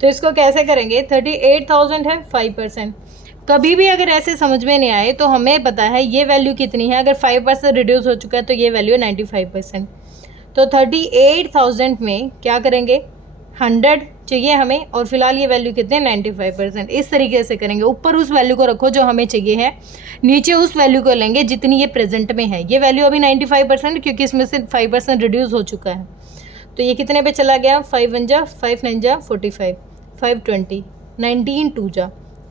तो इसको कैसे करेंगे, 38,000 है 5%। कभी भी अगर ऐसे समझ में नहीं आए तो हमें पता है ये वैल्यू कितनी है, अगर 5% रिड्यूस हो चुका है तो ये वैल्यू 95%। तो 38,000 में क्या करेंगे, 100 चाहिए हमें, और फिलहाल ये वैल्यू कितने 95%। इस तरीके से करेंगे, ऊपर उस वैल्यू को रखो जो हमें चाहिए है, नीचे उस वैल्यू को लेंगे जितनी ये प्रेजेंट में है। ये वैल्यू अभी 95% क्योंकि इसमें से 5% रिड्यूस हो चुका है। तो ये कितने पे चला गया, 5 1 जा 5 9 जा 45, 520, 19 2 जा,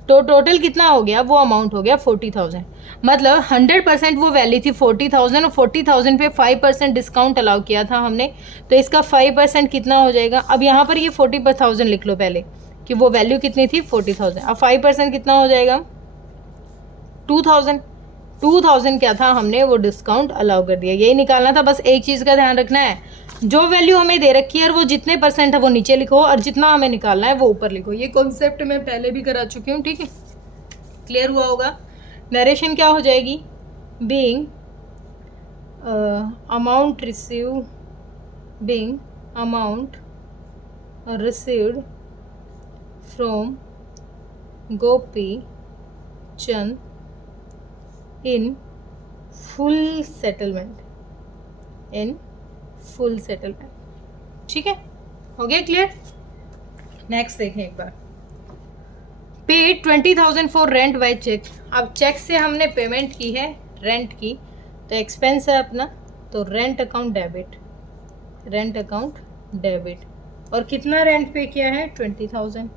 तो टोटल कितना हो गया, वो अमाउंट हो गया 40,000। मतलब 100% वो वैल्यू थी 40,000 और 40,000 पे 5% डिस्काउंट अलाउ किया था हमने। तो इसका 5% कितना हो जाएगा, अब यहाँ पर ये 40,000 लिख लो पहले कि वो वैल्यू कितनी थी 40,000। अब 5% कितना हो जाएगा 2,000। 2,000 क्या था, हमने वो डिस्काउंट अलाउ कर दिया। यही निकालना था, बस एक चीज़ का ध्यान रखना है, जो वैल्यू हमें दे रखी है और वो जितने परसेंट है वो नीचे लिखो और जितना हमें निकालना है वो ऊपर लिखो। ये कॉन्सेप्ट मैं पहले भी करा चुकी हूँ, ठीक है, क्लियर हुआ होगा। नरेशन क्या हो जाएगी, being amount received from Gopi Chand in full settlement, ठीक है, हो गया क्लियर। नेक्स्ट देखें एक बार, paid 20,000 for rent by cheque. अब चेक से हमने पेमेंट की है रेंट की, तो एक्सपेंस है अपना, तो रेंट अकाउंट डेबिट। और कितना रेंट पे किया है 20,000।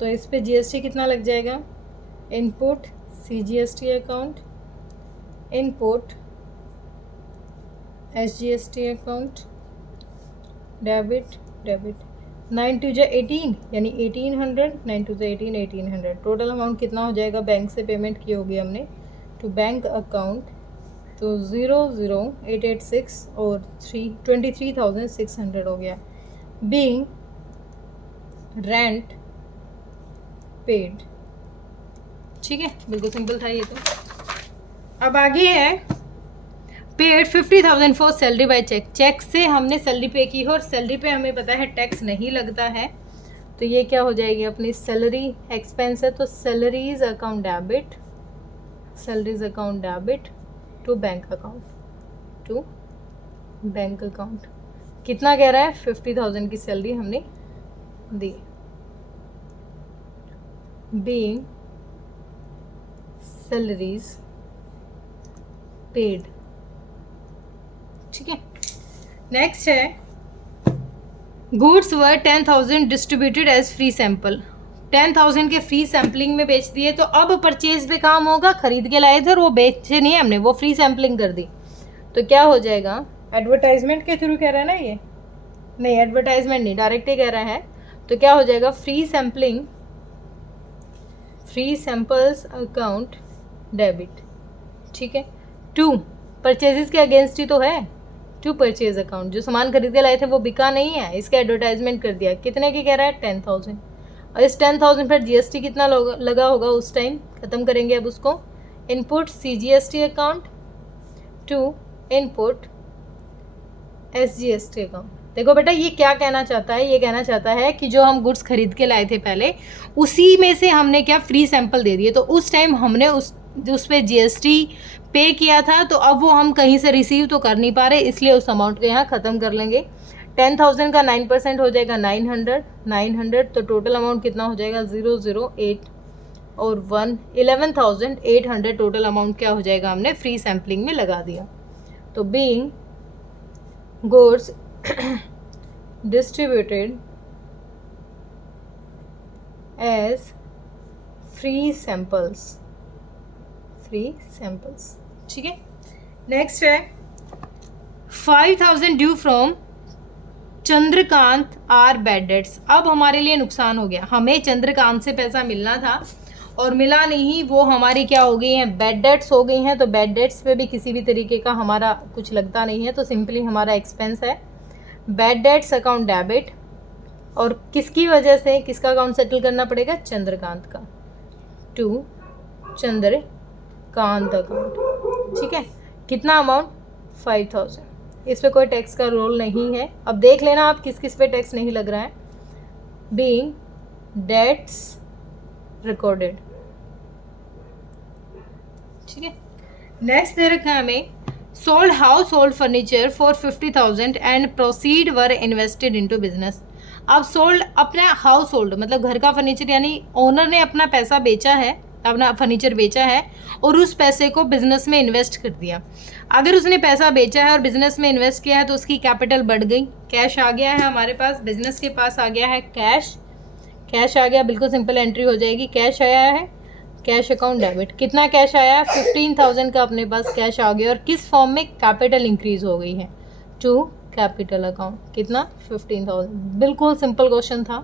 तो इस पे जीएसटी कितना लग जाएगा, input CGST account, input SGST account, debit 9 2 जा 18 यानी 1800, 9 2 जा 18 1800। टोटल अमाउंट कितना हो जाएगा, बैंक से पेमेंट की होगी हमने टू बैंक अकाउंट, तो 00886 और 23,600 हो गया। बीइंग रेंट पेड, ठीक है, बिल्कुल सिंपल था ये। तो अब आगे है, paid 50,000 for salary by cheque. Cheque से हमने सैलरी पे की है और सैलरी पे हमें पता है टैक्स नहीं लगता है, तो ये क्या हो जाएगी अपनी सैलरी एक्सपेंस है, तो salaries account debit to bank account. कितना कह रहा है, 50,000 की सैलरी हमने दी, बीइंग सैलरीज पेड, ठीक है। नेक्स्ट है, goods worth 10,000 distributed as free sample. 10,000 के फ्री सैम्पलिंग में बेच दिए, तो अब परचेज पे काम होगा, खरीद के लाए थे और वो बेचे नहीं हमने, वो फ्री सैम्पलिंग कर दी। तो क्या हो जाएगा, एडवर्टाइजमेंट के थ्रू कह रहा है ना ये, नहीं एडवर्टाइजमेंट नहीं, डायरेक्ट ही कह रहा है। तो क्या हो जाएगा, फ्री सैंपल्स अकाउंट डेबिट, ठीक है, टू परचेजेस के अगेंस्ट ही तो है, टू परचेज अकाउंट। जो सामान खरीद के लाए थे वो बिका नहीं है, इसका एडवर्टाइजमेंट कर दिया। कितने की कह रहा है 10,000, और इस 10,000 पर जीएसटी कितना लगा होगा उस टाइम, खत्म करेंगे अब उसको। Input CGST account to input SGST account. देखो बेटा ये क्या कहना चाहता है, ये कहना चाहता है कि जो हम गुड्स खरीद के लाए थे पहले, उसी में से हमने क्या फ्री सैंपल दे दिए, तो उस टाइम हमने उस पर जीएसटी पे किया था, तो अब वो हम कहीं से रिसीव तो कर नहीं पा रहे, इसलिए उस अमाउंट को यहाँ ख़त्म कर लेंगे। 10,000 का 9% हो जाएगा 900, तो टोटल अमाउंट कितना हो जाएगा 008 और 11,800 टोटल अमाउंट क्या हो जाएगा, हमने फ्री सैम्पलिंग में लगा दिया। तो being goods distributed as free samples, ठीक है। नेक्स्ट है 5,000 due from Chandrakant are bad debts. अब हमारे लिए नुकसान हो गया, हमें चंद्रकांत से पैसा मिलना था और मिला नहीं, वो हमारी क्या हो गई हैं, बैड डेट्स हो गई हैं। तो बैड डेट्स पे भी किसी भी तरीके का हमारा कुछ लगता नहीं है, तो सिंपली हमारा एक्सपेंस है बैड डेट्स अकाउंट डेबिट। और किसकी वजह से, किसका अकाउंट सेटल करना पड़ेगा, चंद्रकांत का, टू चंद्रकांत अकाउंट, ठीक है। कितना अमाउंट 5,000, इस पे कोई टैक्स का रोल नहीं है। अब देख लेना आप किस किस पे टैक्स नहीं लग रहा है। बीइंग डेट्स रिकॉर्डेड, ठीक है। नेक्स्ट दे रखा है हमें sold house hold furniture for 50,000 and proceed were invested into business. अब सोल्ड अपना हाउस होल्ड मतलब घर का फर्नीचर, यानी ओनर ने अपना पैसा बेचा है, अपना फर्नीचर बेचा है और उस पैसे को बिजनेस में इन्वेस्ट कर दिया। अगर उसने पैसा बेचा है और बिजनेस में इन्वेस्ट किया है तो उसकी कैपिटल बढ़ गई, कैश आ गया है हमारे पास, बिजनेस के पास आ गया है कैश, कैश आ गया, बिल्कुल सिंपल एंट्री हो जाएगी। कैश आया है, कैश अकाउंट डेबिट, कितना कैश आया है 15,000 का अपने पास कैश आ गया और किस फॉर्म में, कैपिटल इंक्रीज हो गई है टू कैपिटल अकाउंट, कितना 15,000। बिल्कुल सिंपल क्वेश्चन था।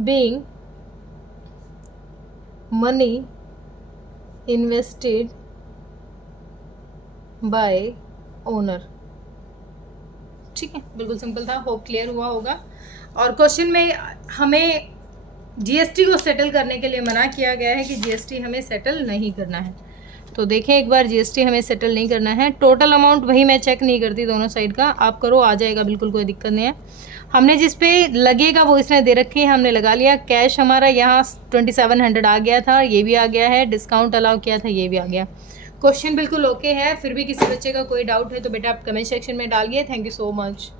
Being money invested bye owner, ठीक है, बिल्कुल सिंपल था, होप क्लियर हुआ होगा। और क्वेश्चन में हमें जीएसटी को सेटल करने के लिए मना किया गया है कि जीएसटी हमें सेटल नहीं करना है। तो देखें एक बार, जीएसटी हमें सेटल नहीं करना है। टोटल अमाउंट वही मैं चेक नहीं करती दोनों साइड का, आप करो, आ जाएगा, बिल्कुल कोई दिक्कत नहीं है। हमने जिस पे लगेगा वो इसने दे रखी है, हमने लगा लिया। कैश हमारा यहाँ 2700 आ गया था, ये भी आ गया है, डिस्काउंट अलाउ किया था, ये भी आ गया। क्वेश्चन बिल्कुल ओके है। फिर भी किसी बच्चे का कोई डाउट है तो बेटा आप कमेंट सेक्शन में डालिए। Thank you so much.